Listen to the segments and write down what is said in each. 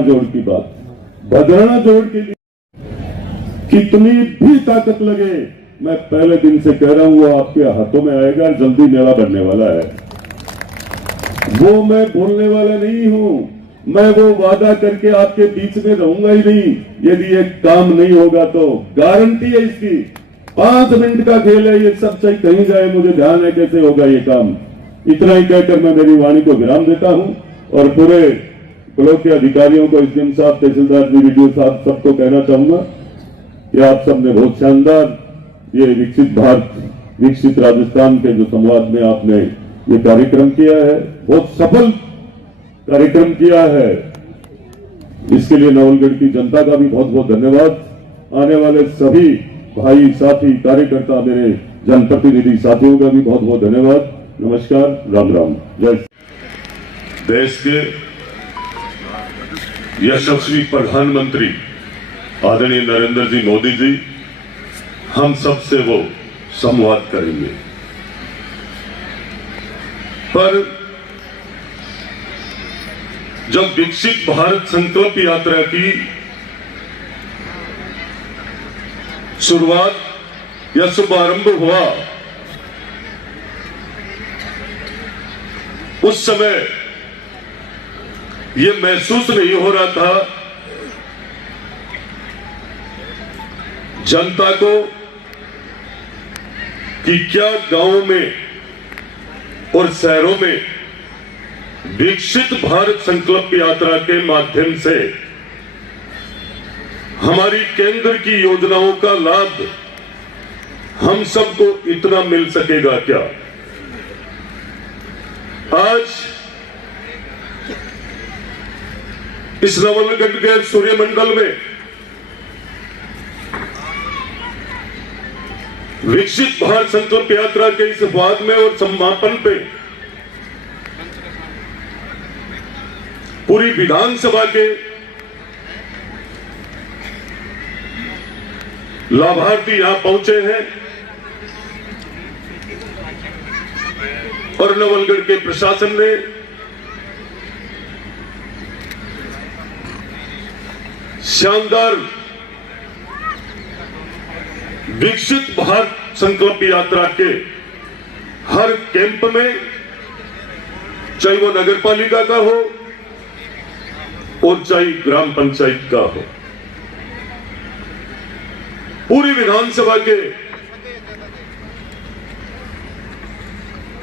जोड़ की बात, भद्राना जोड़ के लिए कितनी भी ताकत लगे, मैं पहले दिन से कह रहा हूं वो आपके हाथों में आएगा, जल्दी मेला बनने वाला है। वो मैं बोलने वाला नहीं हूं, मैं वो वादा करके आपके बीच में रहूंगा ही नहीं यदि ये काम नहीं होगा तो। गारंटी है इसकी, 5 मिनट का खेल है ये, सब सही कहीं जाए, मुझे ध्यान है कैसे होगा ये काम। इतना ही कहकर मैं मेरी वाणी को विराम देता हूं और पूरे ब्लॉक के अधिकारियों को, एसडीएम साहब, तहसीलदार जी, वीडियो साहब, सबको कहना चाहूंगा कि आप सबने बहुत शानदार ये विकसित भारत, विकसित राजस्थान के जो संवाद में आपने ये कार्यक्रम किया है, बहुत सफल कार्यक्रम किया है। इसके लिए नवलगढ़ की जनता का भी बहुत बहुत धन्यवाद। आने वाले सभी भाई, साथी, कार्यकर्ता, मेरे जनप्रतिनिधि साथियों का भी बहुत बहुत धन्यवाद। नमस्कार, राम राम, जय। देश के यशस्वी प्रधानमंत्री आदरणीय नरेंद्र जी मोदी जी हम सबसे वो संवाद करेंगे, पर जब विकसित भारत संकल्प यात्रा की शुरुआत या शुभारंभ हुआ, उस समय ये महसूस नहीं हो रहा था जनता को कि क्या गांवों में और शहरों में विकसित भारत संकल्प यात्रा के माध्यम से हमारी केंद्र की योजनाओं का लाभ हम सबको इतना मिल सकेगा क्या। आज इस नवलगढ़ के सूर्यमंडल में विकसित भारत संकल्प यात्रा के इस बाद में और समापन पे पूरी विधानसभा के लाभार्थी यहां पहुंचे हैं और नवलगढ़ के प्रशासन ने शानदार विकसित भारत संकल्प यात्रा के हर कैंप में, चाहे वो नगर पालिका का हो और चाहे ग्राम पंचायत का हो, पूरी विधानसभा के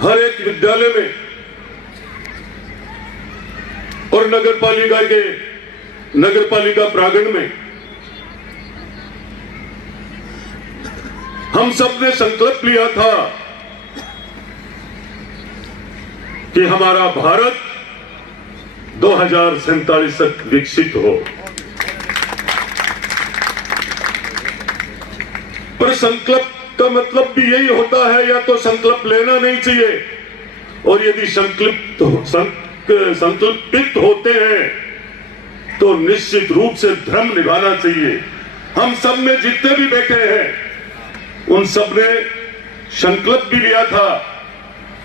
हर एक विद्यालय में और नगर पालिका प्रांगण में हम सबने संकल्प लिया था कि हमारा भारत 2047 तक विकसित हो। पर संकल्प का मतलब भी यही होता है, या तो संकल्प लेना नहीं चाहिए, और यदि संकल्पित होते हैं तो निश्चित रूप से धर्म निभाना चाहिए। हम सब में जितने भी बैठे हैं उन सब ने संकल्प भी लिया था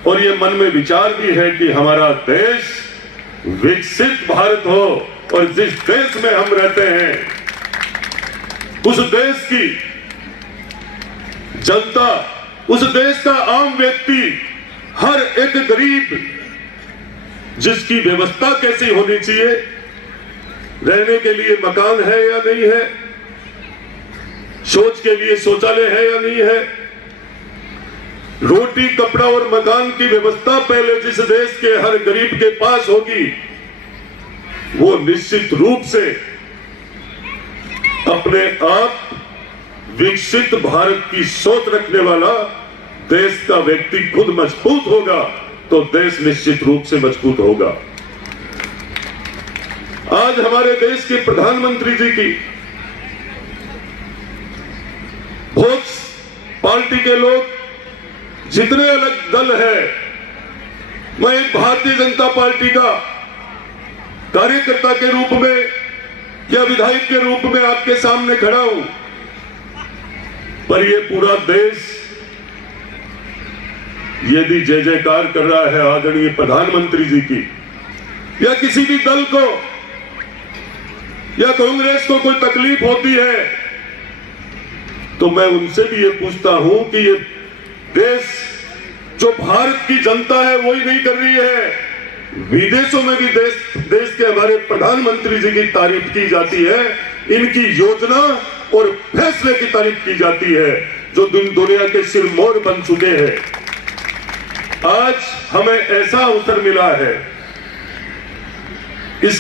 और ये मन में विचार भी है कि हमारा देश विकसित भारत हो, और जिस देश में हम रहते हैं उस देश की जनता, उस देश का आम व्यक्ति, हर एक गरीब, जिसकी व्यवस्था कैसी होनी चाहिए, रहने के लिए मकान है या नहीं है, शौच के लिए शौचालय है या नहीं है, रोटी, कपड़ा और मकान की व्यवस्था पहले जिस देश के हर गरीब के पास होगी, वो निश्चित रूप से अपने आप विकसित भारत की सोच रखने वाला देश का व्यक्ति खुद मजबूत होगा तो देश निश्चित रूप से मजबूत होगा। आज हमारे देश के प्रधानमंत्री जी की बहुत पार्टी के लोग, जितने अलग दल है, मैं एक भारतीय जनता पार्टी का कार्यकर्ता के रूप में या विधायक के रूप में आपके सामने खड़ा हूं, पर ये पूरा देश यदि जय जयकार कर रहा है आदरणीय प्रधानमंत्री जी की या किसी भी दल को, या कांग्रेस को कोई तकलीफ होती है तो मैं उनसे भी ये पूछता हूं कि ये देश जो भारत की जनता है वही नहीं कर रही है, विदेशों में भी देश के हमारे प्रधानमंत्री जी की तारीफ की जाती है, इनकी योजना और फैसले की तारीफ की जाती है जो दुनिया के सिरमौर बन चुके हैं। आज हमें ऐसा अवसर मिला है इस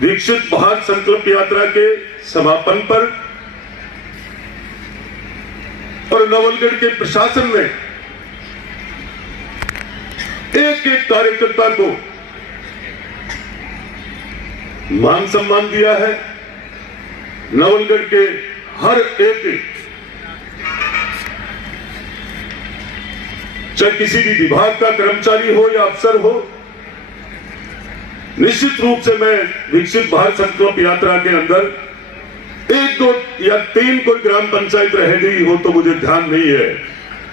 विकसित भारत संकल्प यात्रा के समापन पर, और नवलगढ़ के प्रशासन ने एक एक कार्यकर्ता को मान सम्मान दिया है। नवलगढ़ के हर एक, चाहे किसी भी विभाग का कर्मचारी हो या अफसर हो, निश्चित रूप से मैं विकसित भारत संकल्प यात्रा के अंदर 1, 2 या 3 कोई ग्राम पंचायत रह गई हो तो मुझे ध्यान नहीं है,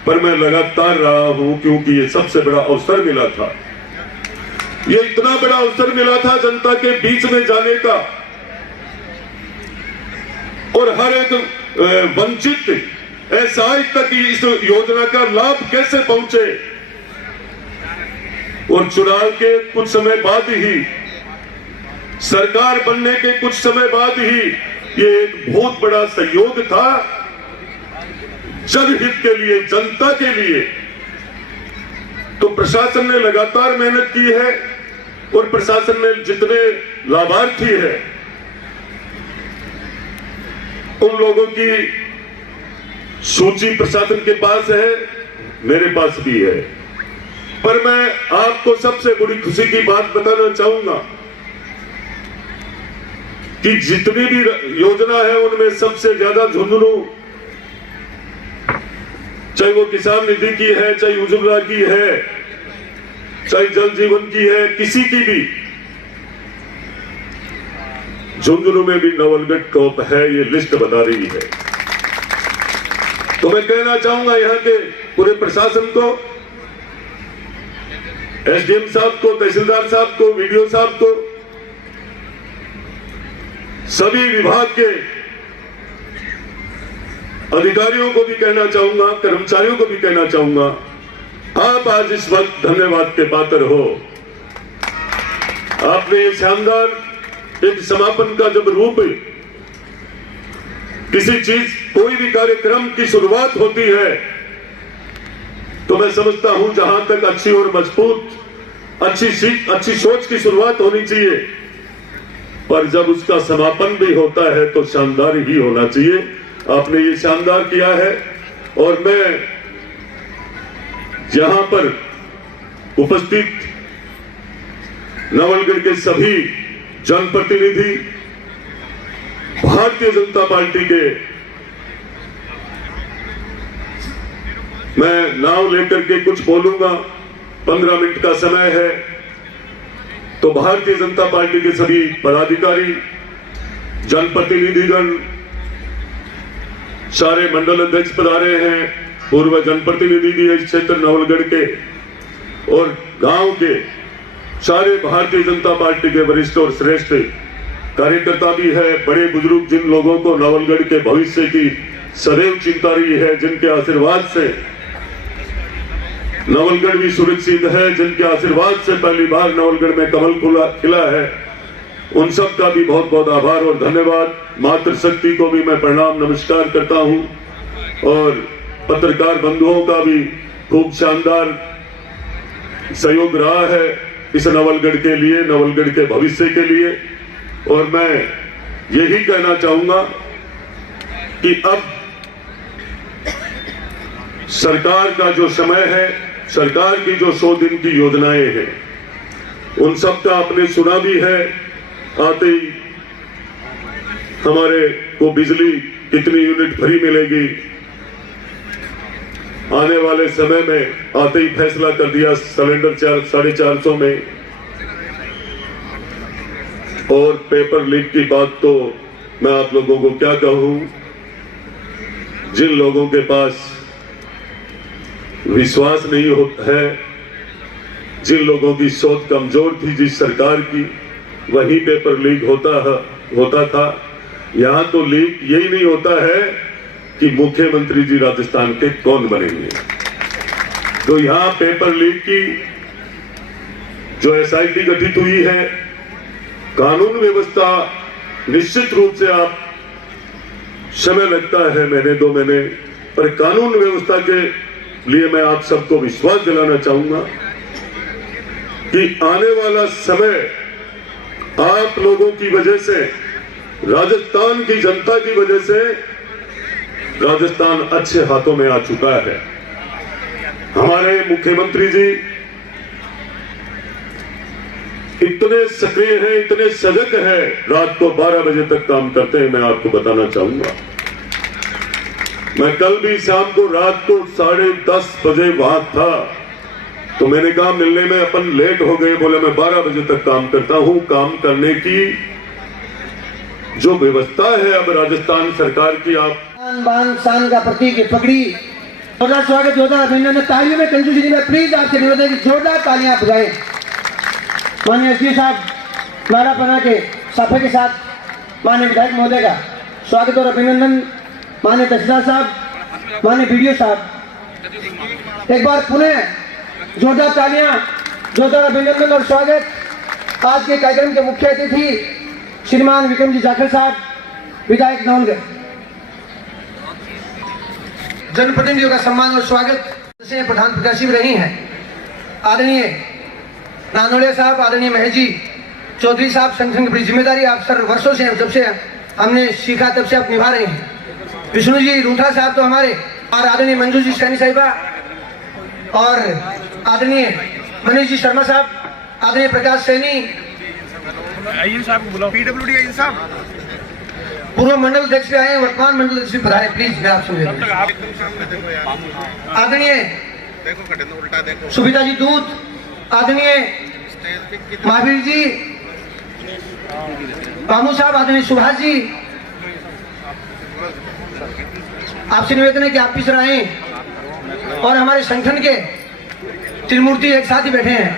पर मैं लगातार रहा हूं क्योंकि ये सबसे बड़ा अवसर मिला था। ये इतना बड़ा अवसर मिला था जनता के बीच में जाने का, और हर एक वंचित असहाय तक इस योजना का लाभ कैसे पहुंचे। और चुनाव के कुछ समय बाद ही, सरकार बनने के कुछ समय बाद ही ये एक बहुत बड़ा सहयोग था जनहित के लिए, जनता के लिए। तो प्रशासन ने लगातार मेहनत की है और प्रशासन ने जितने लाभार्थी है उन लोगों की सूची प्रशासन के पास है, मेरे पास भी है। पर मैं आपको सबसे बड़ी खुशी की बात बताना चाहूंगा कि जितनी भी योजना है उनमें सबसे ज्यादा झुंझुनू, चाहे वो किसान निधि की है, चाहे उज्ज्वला की है, चाहे जल जीवन की है, किसी की भी, झुंझुनू में भी नवलगढ़ टॉप है, ये लिस्ट बता रही है। तो मैं कहना चाहूंगा यहाँ के पूरे प्रशासन को, एसडीएम साहब को, तहसीलदार साहब को, वीडियो साहब को, सभी विभाग के अधिकारियों को भी कहना चाहूंगा, कर्मचारियों को भी कहना चाहूंगा, आप आज इस वक्त धन्यवाद के पात्र हो। आपने ये शानदार एक समापन का जब रूप, किसी चीज, कोई भी कार्यक्रम की शुरुआत होती है तो मैं समझता हूं जहां तक अच्छी और मजबूत, अच्छी सोच की शुरुआत होनी चाहिए, पर जब उसका समापन भी होता है तो शानदार ही होना चाहिए। आपने ये शानदार किया है, और मैं यहां पर उपस्थित नवलगढ़ के सभी जनप्रतिनिधि, भारतीय जनता पार्टी के, मैं नाम लेकर के कुछ बोलूंगा, 15 मिनट का समय है, तो भारतीय जनता पार्टी के सभी पदाधिकारी, जनप्रतिनिधिगण, सारे मंडल अध्यक्ष पधारे हैं, पूर्व जनप्रतिनिधि भी है इस क्षेत्र नवलगढ़ के, और गांव के सारे भारतीय जनता पार्टी के वरिष्ठ और श्रेष्ठ कार्यकर्ता भी है, बड़े बुजुर्ग, जिन लोगों को नवलगढ़ के भविष्य की सदैव चिंता रही है, जिनके आशीर्वाद से नवलगढ़ भी सुरक्षित है, जिनके आशीर्वाद से पहली बार नवलगढ़ में कमल खिला है, उन सब का भी बहुत बहुत आभार और धन्यवाद। मातृशक्ति को भी मैं प्रणाम नमस्कार करता हूं, और पत्रकार बंधुओं का भी खूब शानदार सहयोग रहा है इस नवलगढ़ के लिए, नवलगढ़ के भविष्य के लिए। और मैं यही कहना चाहूंगा कि अब सरकार का जो समय है, सरकार की जो 100 दिन की योजनाएं हैं, उन सब का आपने सुना भी है। आते ही हमारे को बिजली कितनी यूनिट फ्री मिलेगी, आने वाले समय में आते ही फैसला कर दिया सिलेंडर 450 में। और पेपर लीक की बात तो मैं आप लोगों को क्या कहूं, जिन लोगों के पास विश्वास नहीं होता है, जिन लोगों की सोच कमजोर थी जिस सरकार की, वही पेपर लीक होता है। होता था, यहाँ तो लीक यही नहीं होता है कि मुख्यमंत्री जी राजस्थान के कौन बनेंगे। तो यहाँ पेपर लीक की जो एसआईटी गठित हुई है, कानून व्यवस्था निश्चित रूप से आप समय लगता है, महीने 2 महीने, पर कानून व्यवस्था के लिए मैं आप सबको विश्वास दिलाना चाहूंगा कि आने वाला समय आप लोगों की वजह से, राजस्थान की जनता की वजह से राजस्थान अच्छे हाथों में आ चुका है। हमारे मुख्यमंत्री जी इतने सक्रिय हैं, इतने सजग हैं, रात को 12 बजे तक काम करते हैं। मैं आपको बताना चाहूंगा, मैं कल भी शाम को रात को 10:30 बजे वहां था, तो मैंने कहा मिलने में अपन लेट हो गए, बोले मैं 12 बजे तक काम करता हूं। काम करने की जो व्यवस्था है अब राजस्थान सरकार की, आप बान शान का प्रतीक है पगड़ी। जोरदार स्वागत, जोरदार अभिनंदन। तालियों में कंजूसी जी में प्लीज आपसे निवेदन है कि जोरदार तालियां बजाएं। माननीय एसपी साहब नारा बना के सफे के साथ माननीय विधायक महोदय का स्वागत और अभिनंदन। माननीय तहसीलदार साहब, माननीय बीडीओ साहब, एक बार पुनः जोरदार तालियां, जोरदार अभिनंदन और स्वागत। आज के कार्यक्रम के मुख्य अतिथि श्रीमान विक्रम जी जाखड़ साहब, विधायक नवलगढ़। जनप्रतिनिधियों का सम्मान और स्वागत से प्रधान प्रत्याशी रही हैं आदरणीय नानोड़िया साहब, आदरणीय महेश जी चौधरी साहब। संगठन की बड़ी जिम्मेदारी आप सर वर्षों से, जब से हमने सीखा तब से आप निभा रहे हैं। विष्णु जी रूठा साहब तो हमारे, और आदरणीय मंजू जी सैनी साहिबा, और आदरणीय मनीष जी शर्मा साहब, आदरणीय प्रकाश सैनी PWD साहब, पूर्व मंडल अध्यक्ष भी आए, वर्तमान मंडल अध्यक्ष भी पधारे। प्लीज मैं आपसे आदरणीय सुविधा जी दूत, आदरणीय महावीर जी, बामू साहब, आदरणीय सुभाष जी, आपसे निवेदन है कि आप भी आए। और हमारे संगठन के त्रिमूर्ति एक साथ ही बैठे हैं,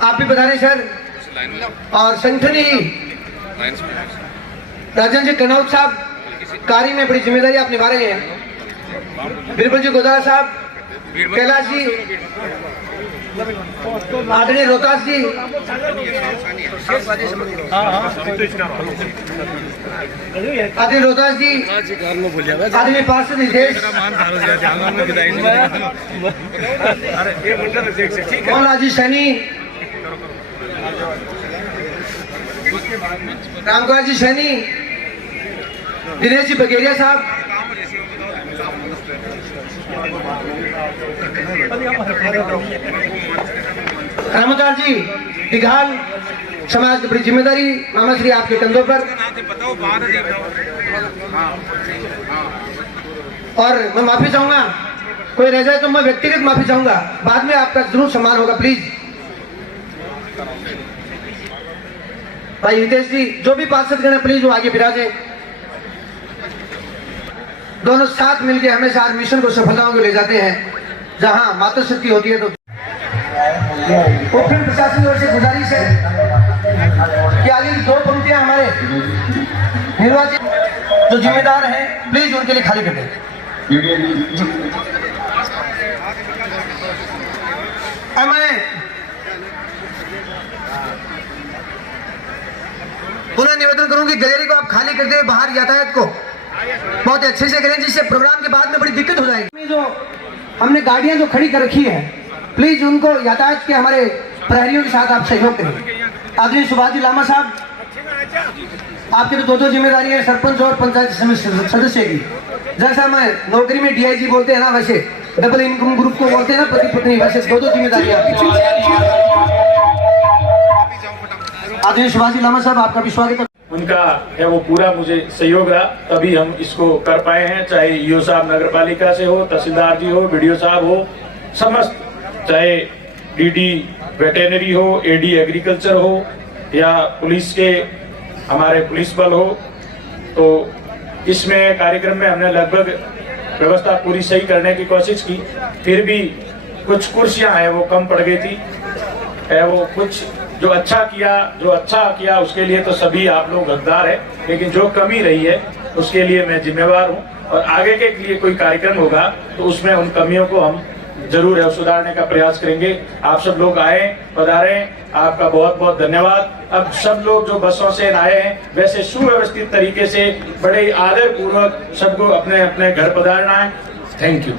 आप भी बता रहे सर। और संगठन ही राजन जी कनौत साहब, कार्य में बड़ी जिम्मेदारी आप निभा रहे हैं। बिरबल जी गोदारा साहब, कैलाश जी, आदरणीय रोहतास जी, आदरणीय रोहतास जी, आदरणीय पार्षद निदेश मोहनलाल जी सैनी, रामकुमार जी सैनी, दिनेश जी बघेरिया साहब, रामदास जी दिघाल। समाज की बड़ी जिम्मेदारी मामा श्री आपके कंधों पर। और मैं माफी चाहूंगा, कोई रह जाए तो मैं व्यक्तिगत माफी चाहूंगा, बाद में आपका जरूर सम्मान होगा। प्लीज भाई हितेश जी, जो भी पार्षद गण प्लीज वो आगे बिराजे। दोनों साथ मिलकर हमेशा हर मिशन को सफलताओं को ले जाते हैं। जहां मातृशक्ति होती है तो उपखंड प्रशासन की ओर से गुजारिश है कि आगे 2 पंक्तियां हमारे निर्वाचित जो जिम्मेदार हैं प्लीज उनके लिए खाली कर दें। मैं पुनः निवेदन करूंगी, गैलरी को आप खाली करते हुए बाहर यातायात को बहुत अच्छे से करें, जिससे प्रोग्राम के बाद में बड़ी दिक्कत हो जाएगी। जो हमने गाड़ियां जो खड़ी कर रखी है, प्लीज उनको यातायात के हमारे प्रहरियों के साथ आप सहयोग करें। आदरणीय सुभाष जी लामा साहब, आपकी तो 2 जिम्मेदारी है, सरपंच और पंचायत समिति सदस्य की। जैसा मैं नौकरी में DIG बोलते हैं ना, वैसे डबल इनकम ग्रुप को बोलते हैं ना, पति पत्नी, वैसे 2 जिम्मेदारी आपकी। आदरणीय सुभाष जी लामा साहब, आपका भी स्वागत है। उनका है वो पूरा मुझे सहयोग रहा, तभी हम इसको कर पाए हैं। चाहे ईओ साहब नगर पालिका से हो, तहसीलदार जी हो, BDO साहब हो, समस्त, चाहे DD वेटेनरी हो, AD एग्रीकल्चर हो, या पुलिस के हमारे पुलिस बल हो। तो इसमें कार्यक्रम में हमने लगभग व्यवस्था पूरी सही करने की कोशिश की, फिर भी कुछ कुर्सियां हैं वो कम पड़ गई थी, है वो कुछ जो अच्छा किया उसके लिए तो सभी आप लोग हकदार है, लेकिन जो कमी रही है उसके लिए मैं जिम्मेवार हूँ। और आगे के लिए कोई कार्यक्रम होगा तो उसमें उन कमियों को हम जरूर है सुधारने का प्रयास करेंगे। आप सब लोग आए, पधारे, आपका बहुत बहुत धन्यवाद। अब सब लोग जो बसों से आए हैं वैसे सुव्यवस्थित तरीके से बड़े आदर पूर्वक सबको अपने अपने घर पधारना है। Thank you.